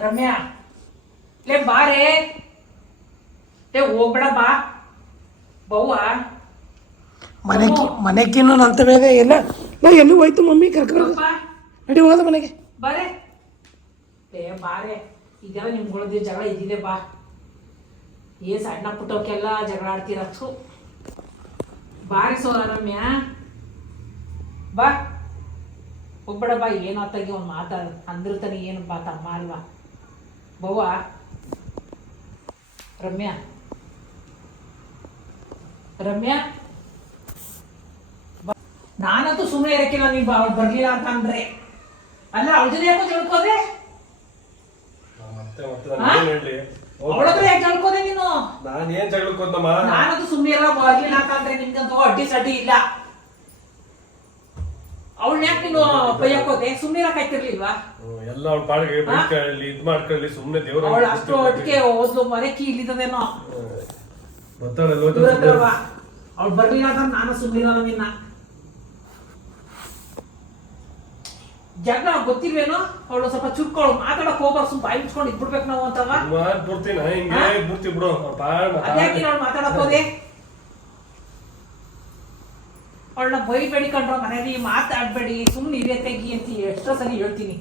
ರಮ್ಯಾ ಲೇ ಬಾರೇ, ಲೇ ಹೋಗ್ಬೇಡ ಬಾ ಬವ್ವ. ಮನೆಗಿನ್ನು ನಂತ ಬೇರೆ ಎಲ್ಲ ಎಲ್ಲೂ ಹೋಯ್ತು ಮಮ್ಮಿ ಕರ್ಕೊಂಡು ನಡಿ ಹೋದ ಮನೆಗೆ. ಬಾರೆ ಲೇ ಬಾರೆ, ಇದೆಲ್ಲ ನಿಮ್ಗಳದ್ದು ಜಗಳ ಇದ್ದಿದೆ ಬಾ. ಸಣ್ಣ ಪುಟ್ಟವಕ್ಕೆಲ್ಲ ಜಗಳ ಆಡ್ತೀರತ್ತು. ಬಾರಿ ರಮ್ಯಾ ಬಾ, ಹೋಗ್ಬೇಡ ಬಾ. ಏನಾತಾಗಿ ಅವ್ನು ಮಾತಾಡ ಅಂದಿರ್ತಾನೆ. ಏನು ಬಾ ತಮ್ಮ ಅಲ್ವಾ ಬವ್ವ. ರಮ್ಯಾ ನಾನಂತೂ ಸುಮ್ಮನೆ ಇರಕ್ಕಿಲ್ಲ. ನೀನ್ ಬರ್ಲಿಲ್ಲ ಅಂತ ಅಂದ್ರೆ ಅಲ್ಲ ಅವಳ ಜೊತೆ ಯಾಕೋ ಜಳ್ಕೋದೆ? ಅವಳ ಹತ್ರ ಯಾಕೆ ಜಳ್ಕೋದೆ ನೀನು? ನಾನು ಏನ್ ಜಗಳಕ್ಕೆ ಹೋದಮ್ಮ? ನಾನಂತೂ ಸುಮ್ಮನೆ ಎಲ್ಲ ಬರ್ಲಿಲ್ಲ ಅಂತ ಅಂದ್ರೆ ನಿಮ್ಗಂತೂ ಅಡ್ಡಿ ಸಡ್ಡಿ ಇಲ್ಲ. ಅವಳನ್ನ ಯಾಕೆ ನೀನು ಬೈಯಕೋದೆ? ಸುಮ್ಮನೆ ಇರಕ್ಕಾಯ್ತಿರ್ಲಿಲ್ವಾ? ಎಲ್ಲ ಅವ್ಳ ಪಾಡಿಗೆ ಇದ್ ಮಾಡ್ಕೊಳ್ಳಿ ಸುಮ್ಮನೆ. ದೇವ್ರ ಅವಳು ಅಷ್ಟು ಒಟ್ಟಿಗೆ ಓದ್ಲು ಮನೆ ಕೀಲಿದ್ದೇನೋ. ಅವ್ಳು ಬರ್ಲಿಲ್ಲ ಅಂತ ನಾನು ಸುಮ್ಮನಿಲ್ಲ. ನಿನ್ನ ಜಗಳ ಗೊತ್ತಿಲ್ವೇನೋ? ಅವಳು ಸ್ವಲ್ಪ ಚುರ್ಕೊಳ್ಳು, ಮಾತಾಡಕ್ ಹೋಗ್ಬಾರ್ದು. ಸುಮ್ ಬಾಯಿ ಮುಚ್ಕೊಂಡು ಇದ್ಬಿಡ್ಬೇಕು ನಾವು ಅಂತವ. ಅದ್ಯಾಕೆ ಅವ್ಳು ಮಾತಾಡಕ್ ಹೋದೆ? ಅವಳನ್ನ ಬೈಬೇಡಿ ಕಂಡ್ರ ಮನೇಲಿ, ಮಾತಾಡ್ಬೇಡಿ, ಸುಮ್ಮನೆ ಹಿರಿಯತೆಗಿ ಅಂತ ಎಷ್ಟೋ ಸರಿ ಹೇಳ್ತೀನಿ.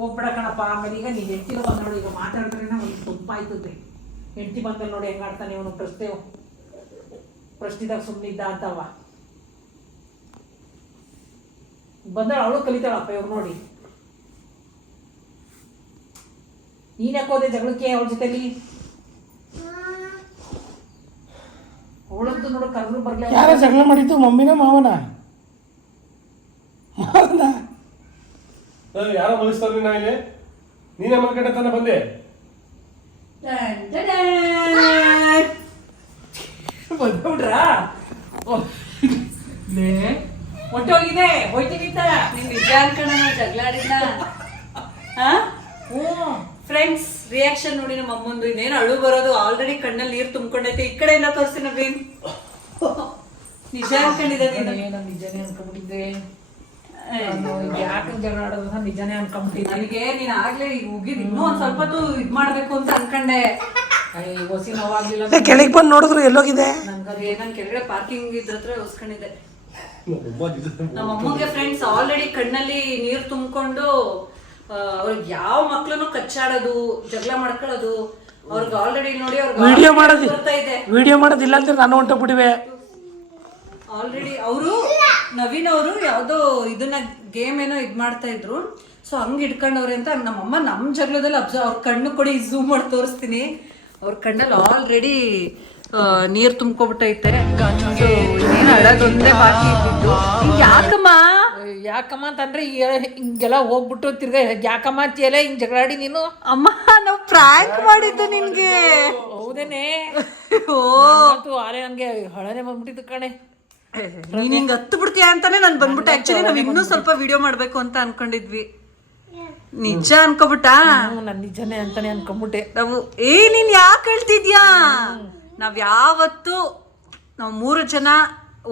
ಹೋಗ್ಬೇಡ ಕಣಪ್ಪ. ಆಮೇಲೆ ಈಗ ನೀನ್ ಹೆಂಡತಿನ ಬಂದ್ ನೋಡಿ, ಈಗ ಮಾತಾಡ್ತಾರೆ ಒಂದು ತುಂಬ ಆಯ್ತದೆ. ಹೆಂಡತಿ ಬಂದಲ್ಲಿ ನೋಡಿ ಹೆಂಗಾಡ್ತಾನೆ ಇವನು. ಪ್ರಶ್ನೆದಾಗ ಸುಮ್ಮನಿದ್ದ ಅಂತವ. ಬಂದಾಳ ಅವಳು ಕಲಿತಾಳಪ್ಪ ಇವ್ರು ನೋಡಿ. ನೀನ್ ಯಾಕೆ ಹೋದೆ ಜಗಳಕ್ಕೆ ಅವಳ ಜೊತೆಲಿ? ಅವಳಂತೂ ನೋಡು ಕರ್ರು ಬರ್ಲಿ. ಯಾರ ಜಗಳ ಮಾಡಿದ್ದು? ಮಮ್ಮಿನ ಮಾವನ? ಯಾರೋ ಮಲಗಿಸ್ತಾರೆ ನಾವಿಲ್ಲಿ. ನೀನೇ ಮಲ್ಕಡೆ ತಾನೆ ಬಂದೆ. ಬಂದ್ಬಿಟ್ರಾ? ಹೊಟ್ಟೆ ಹೋಗಿದೆ, ಹೋಯ್ತೀನಿ ಅಂತ ನೀನ್ ನಿಜ ಅನ್ಕೊಂಡ ಜಗಳ ಆಡಿದ್ನ. ಫ್ರೆಂಡ್ಸ್ ರಿಯಾಕ್ಷನ್ ನೋಡಿ ನಮ್ಮ ಅಮ್ಮಂದು. ಇನ್ನೇನು ಅಳು ಬರೋದು, ಆಲ್ರೆಡಿ ಕಣ್ಣಲ್ಲಿ ನೀರು ತುಂಬ್ಕೊಂಡೈತೆ. ಈ ಕಡೆ ಎಲ್ಲ ತೋರಿಸಿ ನವೀನ್. ನಿಜ ಅನ್ಕೊಂಡಿದ್ದೆ ನೀನು? ನಿಜನೇ ಅನ್ಕೊಂಡ್ಬಿಟ್ಟಿದ್ದೆ. ಯಾಕೆ ಜಗಳ ಆಡೋದು ನಿಜನೇ ಅನ್ಕೊಂಡ್ಬಿಟ್ಟಿದ್ದೆ. ನನಗೆ ನೀನ್ ಆಗ್ಲೇ ಉಗಿದ್ ಇನ್ನೂ ಒಂದ್ ಸ್ವಲ್ಪ ಇದ್ ಮಾಡ್ಬೇಕು ಅಂತ ಅನ್ಕೊಂಡೆ. ಹೊಸಿ ನೋವಾಗ್ಲಿಲ್ಲ. ಕೆಳಗೆ ಬಂದು ನೋಡಿದ್ರು ಎಲ್ಲೋಗಿದೆ? ನನ್ ಕೆಳಗಡೆ ಪಾರ್ಕಿಂಗ್ ಇದ್ರ ಉಸ್ಕೊಂಡಿದ್ದೆ. ನಮ್ಮ ಅಮ್ಮಗೆ ಫ್ರೆಂಡ್ಸ್ ಆಲ್ರೆಡಿ ಕಣ್ಣಲ್ಲಿ ನೀರ್ ತುಂಬಿಕೊಂಡು ಅವ್ರಿಗೆ ಯಾವ ಮಕ್ಳನ್ನು ಕಚ್ಚಾಡೋದು, ಜಗಳ ಮಾಡ್ಕೊಳ್ಳೋದು ಅವ್ರಿಗೆ ಆಲ್ರೆಡಿ ನೋಡಿ. ವಿಡಿಯೋ ಮಾಡೋದಿಲ್ಲ ಅಂತ ನಾನು ಹೊಂಟೋಗ್ಬಿಟ್ಟಿವೆ. ಆಲ್ರೆಡಿ ಅವರು ನವೀನ್ ಅವರು ಯಾವ್ದೋ ಇದನ್ನ ಗೇಮ್ ಏನೋ ಇದ್ ಮಾಡ್ತಾ ಇದ್ರು. ಸೊ ಹಂಗ್ ಇಟ್ಕೊಂಡವ್ರೆ ಅಂತ ನಮ್ಮಮ್ಮ ನಮ್ ಜಗಳದಲ್ಲಿ ಅವ್ರ ಕಣ್ಣು ಕೊಡಿ ಝೂಮ್ ಮಾಡಿ ತೋರಿಸ್ತೀನಿ. ಅವ್ರ ಕಣ್ಣಲ್ಲಿ ಆಲ್ರೆಡಿ ನೀರ್ ತುಂಬ್ಕೊಬಿಟ್ಟೈತೆ. ನೀನ್ ಅಡೋದೊಂದೇ ಬಾಕಿ ಇದ್ದಿದ್ದು. ಯಾಕಮ್ಮ ಅಂತಂದ್ರೆ ಹಿಂಗೆಲ್ಲ ಹೋಗ್ಬಿಟ್ಟು ತಿರ್ಗ ಯಾಕಮ್ಮ ಅಂತೀಯಲ್ಲ ಹಿಂಗ್ ಜಗಳಾಡಿ ನೀನು? ಅಮ್ಮ ನಾವು ಪ್ರಾಂಕ್ ಮಾಡಿದ್ದು ನಿನ್ಗೆ. ಹೌದೇನೆ? ಆರೆ ನನ್ಗೆ ಹಳನೆ ಬಂದ್ಬಿಟ್ಟಿದ್ದು ಕಣೆ. ನೀನ್ ಹಿಂಗ್ ಹತ್ತು ಬಿಡ್ತೀಯ ಅಂತಾನೆ ನಾನ್ ಬಂದ್ಬಿಟ್ಟೆ. ಆಕ್ಚುಲಿ ನಾವ್ ಇನ್ನೂ ಸ್ವಲ್ಪ ವಿಡಿಯೋ ಮಾಡ್ಬೇಕು ಅಂತ ಅನ್ಕೊಂಡಿದ್ವಿ. ನಿಜ ಅನ್ಕೋಬಿಟ್ಟ? ನಾನ್ ನಿಜನೇ ಅಂತಾನೆ ಅನ್ಕೊಂಡ್ಬಿಟ್ಟೆ. ನಾವು ನೀನ್ ಯಾಕೆ ಹೇಳ್ತಿದ್ಯಾ? ನಾವ್ ಯಾವತ್ತು ನಾವು 3 ಜನ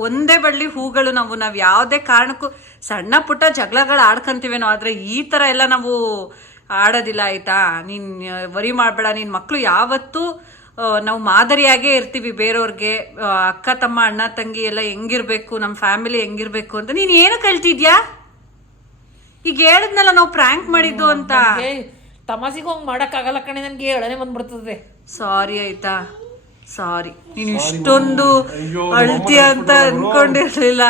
ಒಂದೇ ಬಳ್ಳಿ ಹೂಗಳು. ನಾವ್ ಯಾವ್ದೇ ಕಾರಣಕ್ಕೂ ಸಣ್ಣ ಪುಟ್ಟ ಜಗಳಗಳು ಆಡ್ಕೊಂತೀವೇನೋ, ಆದ್ರೆ ಈ ತರ ಎಲ್ಲ ನಾವು ಆಡೋದಿಲ್ಲ ಆಯ್ತಾ? ನೀನ್ ವರಿ ಮಾಡ್ಬೇಡ. ನಿನ್ ಮಕ್ಳು ಯಾವತ್ತೂ ನಾವು ಮಾದರಿಯಾಗೇ ಇರ್ತೀವಿ ಬೇರೆಯವ್ರಿಗೆ. ಅಕ್ಕ ತಮ್ಮ ಅಣ್ಣ ತಂಗಿ ಎಲ್ಲ ಹೆಂಗಿರ್ಬೇಕು, ನಮ್ಮ ಫ್ಯಾಮಿಲಿ ಹೆಂಗಿರ್ಬೇಕು ಅಂತ. ನೀನ್ ಏನು ಕಳ್ತಿದ್ಯಾ? ಈಗ ಹೇಳಿದ್ನಲ್ಲ ನಾವು ಪ್ರ್ಯಾಂಕ್ ಮಾಡಿದ್ದು ಅಂತ. ತಮಾಸಿಗೆ ಹೋಗಿ ಮಾಡಕ್ ಆಗಲ್ಲ ಕಣೆ, ನನ್ಗೆ ಹೇಳನೆ ಬಂದ್ಬಿಡ್ತದೆ. ಸಾರಿ ಆಯ್ತಾ? ಸಾರಿ, ನೀನು ಇಷ್ಟೊಂದು ಅಳ್ತೀಯ ಅಂತ ಅನ್ಕೊಂಡಿರ್ಲಿಲ್ಲ.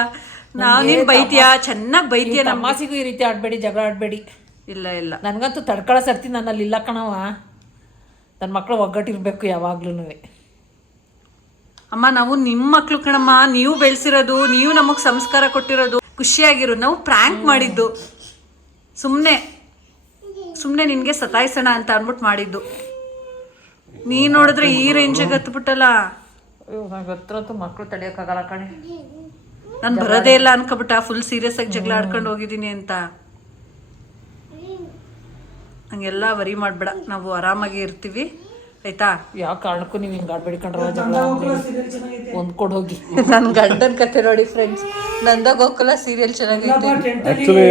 ನಾವು ನೀನು ಬೈತೀಯಾ, ಚೆನ್ನಾಗಿ ಬೈತೀಯ. ನಮ್ಮ ತಮಾಸಿಗೂ ಈ ರೀತಿ ಆಡಬೇಡಿ, ಜಗಳ ಆಡಬೇಡಿ. ಇಲ್ಲ ಇಲ್ಲ, ನನಗಂತೂ ತಡ್ಕೊಳ್ಳೋ ಸರ್ತಿ ನನ್ನಲ್ಲಿ ಇಲ್ಲ ಕಣವ. ನನ್ನ ಮಕ್ಕಳು ಒಗ್ಗಟ್ಟಿರ್ಬೇಕು ಯಾವಾಗ್ಲೂ. ಅಮ್ಮ ನಾವು ನಿಮ್ಮ ಮಕ್ಳು ಕಣಮ್ಮ, ನೀವು ಬೆಳೆಸಿರೋದು, ನೀವು ನಮಗೆ ಸಂಸ್ಕಾರ ಕೊಟ್ಟಿರೋದು. ಖುಷಿಯಾಗಿರು. ನಾವು ಪ್ರ್ಯಾಂಕ್ ಮಾಡಿದ್ದು, ಸುಮ್ಮನೆ ನಿನಗೆ ಸತಾಯಿಸೋಣ ಅಂತ ಅಂದ್ಬಿಟ್ಟು ಮಾಡಿದ್ದು. ನೀ ನೋಡಿದ್ರೆ ಈ ರೇಂಜಿಗೆ ಹತ್ಬಿಟ್ಟಲ್ಲ. ನಂಗೆ ಹತ್ರ ಮಕ್ಕಳು ತಡೆಯೋಕ್ಕಾಗಲ್ಲ ಕಣೆ. ನಾನು ಬರೋದೇ ಇಲ್ಲ ಅನ್ಕೊಬಿಟ್ಟ, ಫುಲ್ ಸೀರಿಯಸ್ ಆಗಿ ಜಗಳ ಆಡ್ಕೊಂಡು ಹೋಗಿದ್ದೀನಿ ಅಂತ. ಹಂಗೆಲ್ಲ ವರಿ ಮಾಡಬೇಡ, ನಾವು ಆರಾಮಾಗಿ ಇರ್ತೀವಿ ಆಯ್ತಾ. ಯಾವ ಕಾರಣಕ್ಕೂ ನೀವು ಹಿಂಗೆ ಆಡ್ಬೇಡಿ ಕಣ್ರ, ಜಗಳ ಹೊಂದ್ಕೊಂಡು ಹೋಗಿ. ನನ್ನ ಗಂಡನ ಕತೆ ನೋಡಿ ಫ್ರೆಂಡ್ಸ್, ನಂದ ಗೋಕುಲ ಸೀರಿಯಲ್ ಚೆನ್ನಾಗೈತೆ. ಆಕ್ಚುಲಿ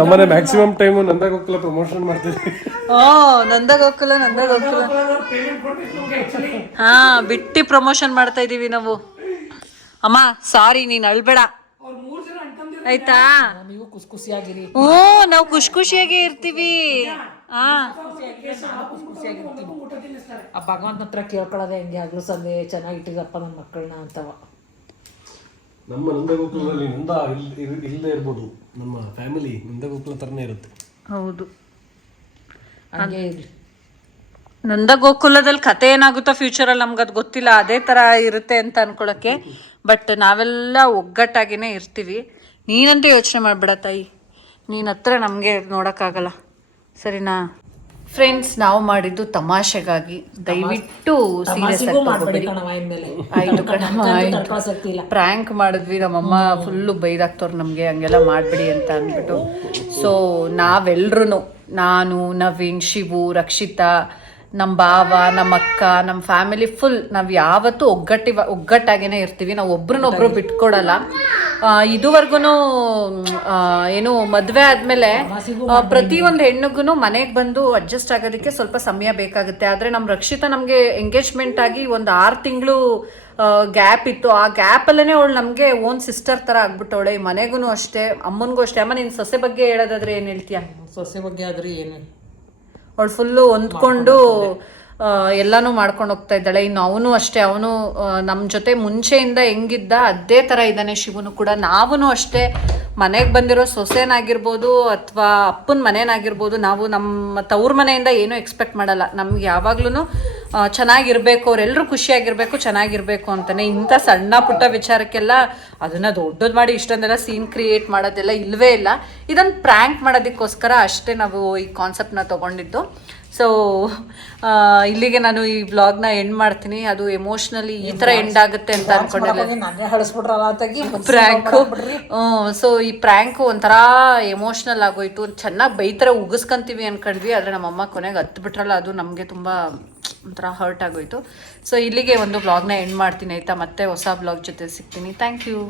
ನಮ್ಮನೆ ಮ್ಯಾಕ್ಸಿಮಮ್ ಟೈಮ್ ನಂದ ಗೋಕುಲ ಪ್ರಮೋಷನ್ ಮಾಡ್ತೀವಿ. ನಂದ ಗೋಕುಲ ಹಾ ಬಿಟ್ಟು ಪ್ರಮೋಷನ್ ಮಾಡ್ತಾ ಇದೀವಿ ನಾವು. ಅಮ್ಮ ಸಾರಿ, ನೀನ್ ಅಳ್ಬೇಡ ಆಯ್ತಾ. ನೀವು ಖುಷಿಯಾಗಿರಿ. ನಾವು ಖುಷಿಯಾಗಿ ಇರ್ತೀವಿ. ಆ ಭಗವಂತನ ಹತ್ರ ಕೇಳ್ಕೊಳ್ಳೋದೆ ಹೆಂಗೆ ಆಗ್ಲೂ ಸಂದೆ ಚೆನ್ನಾಗಿಟ್ಟಿರಪ್ಪ ನನ್ನ ಮಕ್ಕಳನ್ನ ಅಂತವ. ನಮ್ಮ ನಂದಗೋಕುಲದಲ್ಲಿ ನಂದ ಇಲ್ಲದೆ ಇರ್ಬೋದು, ನಮ್ಮ ಫ್ಯಾಮಿಲಿ ನಂದಗೋಕುಲ ಥರನೇ ಇರುತ್ತೆ. ಹೌದು, ಹಂಗೆ ಇರಲಿ. ನಂದ ಗೋಕುಲದಲ್ಲಿ ಕತೆ ಏನಾಗುತ್ತೋ ಫ್ಯೂಚರಲ್ಲಿ ನಮ್ಗೆ ಅದು ಗೊತ್ತಿಲ್ಲ, ಅದೇ ಥರ ಇರುತ್ತೆ ಅಂತ ಅನ್ಕೊಳಕ್ಕೆ. ಬಟ್ ನಾವೆಲ್ಲ ಒಗ್ಗಟ್ಟಾಗಿನೇ ಇರ್ತೀವಿ. ನೀನಂತೂ ಯೋಚನೆ ಮಾಡಬೇಡ ತಾಯಿ, ನೀನು ಹತ್ರ ನಮಗೆ ನೋಡೋಕ್ಕಾಗಲ್ಲ, ಸರಿನಾ. ಫ್ರೆಂಡ್ಸ್, ನಾವು ಮಾಡಿದ್ದು ತಮಾಷೆಗಾಗಿ, ದಯವಿಟ್ಟು ಸೀರಿಯಸ್ ಆಯ್ತು ಕಣಮ್ಮ. ಪ್ರ್ಯಾಂಕ್ ಮಾಡಿದ್ವಿ, ನಮ್ಮಮ್ಮ ಫುಲ್ಲು ಬೈದಾಕ್ತವ್ರು ನಮಗೆ, ಹಂಗೆಲ್ಲ ಮಾಡಬೇಡಿ ಅಂತ ಅಂದ್ಬಿಟ್ಟು. ಸೊ ನಾವೆಲ್ಲರೂ, ನಾನು, ನವೀನ್, ಶಿವು, ರಕ್ಷಿತಾ, ನಮ್ಮ ಭಾವ, ನಮ್ಮ ಅಕ್ಕ, ನಮ್ಮ ಫ್ಯಾಮಿಲಿ ಫುಲ್ ನಾವು ಯಾವತ್ತೂ ಒಗ್ಗಟ್ಟಾಗೇ ಇರ್ತೀವಿ. ನಾವು ಒಬ್ರನ್ನೊಬ್ರು ಬಿಟ್ಕೊಡಲ್ಲ. ಇದುವರೆಗೂ ಏನು ಮದುವೆ ಆದಮೇಲೆ ಪ್ರತಿಯೊಂದು ಹೆಣ್ಣಿಗೂ ಮನೆಗೆ ಬಂದು ಅಡ್ಜಸ್ಟ್ ಆಗೋದಕ್ಕೆ ಸ್ವಲ್ಪ ಸಮಯ ಬೇಕಾಗುತ್ತೆ. ಆದರೆ ನಮ್ಮ ರಕ್ಷಿತಾ ನಮಗೆ ಎಂಗೇಜ್ಮೆಂಟ್ ಆಗಿ ಒಂದು 6 ತಿಂಗಳು ಗ್ಯಾಪ್ ಇತ್ತು. ಆ ಗ್ಯಾಪಲ್ಲೇ ಅವಳು ನಮಗೆ ಓನ್ ಸಿಸ್ಟರ್ ಥರ ಆಗ್ಬಿಟ್ಟವಳೆ. ಮನೆಗೂ ಅಷ್ಟೇ, ಅಮ್ಮನಿಗೂ ಅಷ್ಟೇ. ಅಮ್ಮ ನಿನ್ನ ಸೊಸೆ ಬಗ್ಗೆ ಹೇಳೋದಾದ್ರೆ ಏನು ಹೇಳ್ತೀಯ? ಸೊಸೆ ಬಗ್ಗೆ ಆದರೆ ಏನು, ಅವಳು ಫುಲ್ಲು ಹೊಂದ್ಕೊಂಡು ಎಲ್ಲನೂ ಮಾಡ್ಕೊಂಡು ಹೋಗ್ತಾ ಇದ್ದಾಳೆ. ಇನ್ನು ಅವನು ಅಷ್ಟೇ, ಅವನು ನಮ್ಮ ಜೊತೆ ಮುಂಚೆಯಿಂದ ಹೆಂಗಿದ್ದ ಅದೇ ಥರ ಇದ್ದಾನೆ. ಶಿವನು ಕೂಡ. ನಾವೂ ಅಷ್ಟೇ, ಮನೆಗೆ ಬಂದಿರೋ ಸೊಸೆನಾಗಿರ್ಬೋದು ಅಥವಾ ಅಪ್ಪನ ಮನೇನಾಗಿರ್ಬೋದು, ನಾವು ನಮ್ಮ ತವ್ರ ಮನೆಯಿಂದ ಏನೂ ಎಕ್ಸ್ಪೆಕ್ಟ್ ಮಾಡಲ್ಲ. ನಮ್ಗೆ ಯಾವಾಗ್ಲೂ ಚೆನ್ನಾಗಿರ್ಬೇಕು, ಅವರೆಲ್ಲರೂ ಖುಷಿಯಾಗಿರ್ಬೇಕು, ಚೆನ್ನಾಗಿರ್ಬೇಕು ಅಂತಲೇ. ಇಂಥ ಸಣ್ಣ ಪುಟ್ಟ ವಿಚಾರಕ್ಕೆಲ್ಲ ಅದನ್ನು ದೊಡ್ಡದು ಮಾಡಿ ಇಷ್ಟೊಂದೆಲ್ಲ ಸೀನ್ ಕ್ರಿಯೇಟ್ ಮಾಡೋದೆಲ್ಲ ಇಲ್ಲವೇ ಇಲ್ಲ. ಇದನ್ನು ಪ್ರ್ಯಾಂಕ್ ಮಾಡೋದಕ್ಕೋಸ್ಕರ ಅಷ್ಟೇ ನಾವು ಈ ಕಾನ್ಸೆಪ್ಟನ್ನ ತೊಗೊಂಡಿದ್ದು. ಸೊ ಇಲ್ಲಿಗೆ ನಾನು ಈ ವ್ಲಾಗ್ನ ಎಂಡ್ ಮಾಡ್ತೀನಿ. ಅದು ಎಮೋಷ್ನಲಿ ಈ ಥರ ಎಂಡ್ ಆಗುತ್ತೆ ಅಂತ ಅನ್ಕೊಂಡಿಲ್ಲ ಪ್ರ್ಯಾಂಕು. ಸೊ ಈ ಪ್ರ್ಯಾಂಕು ಒಂಥರ ಎಮೋಷ್ನಲ್ ಆಗೋಯ್ತು. ಚೆನ್ನಾಗಿ ಬೈತರ ಉಗಿಸ್ಕೊಂತೀವಿ ಅನ್ಕೊಂಡ್ವಿ, ಆದರೆ ನಮ್ಮಮ್ಮ ಕೊನೆಗೆ ಹತ್ಬಿಟ್ರಲ್ಲ, ಅದು ನಮಗೆ ತುಂಬ ಒಂಥರ ಹರ್ಟ್ ಆಗೋಯ್ತು. ಸೊ ಇಲ್ಲಿಗೆ ಒಂದು ವ್ಲಾಗ್ನ ಎಂಡ್ ಮಾಡ್ತೀನಿ ಆಯಿತಾ. ಮತ್ತೆ ಹೊಸ ವ್ಲಾಗ್ ಜೊತೆ ಸಿಗ್ತೀನಿ. Thank you.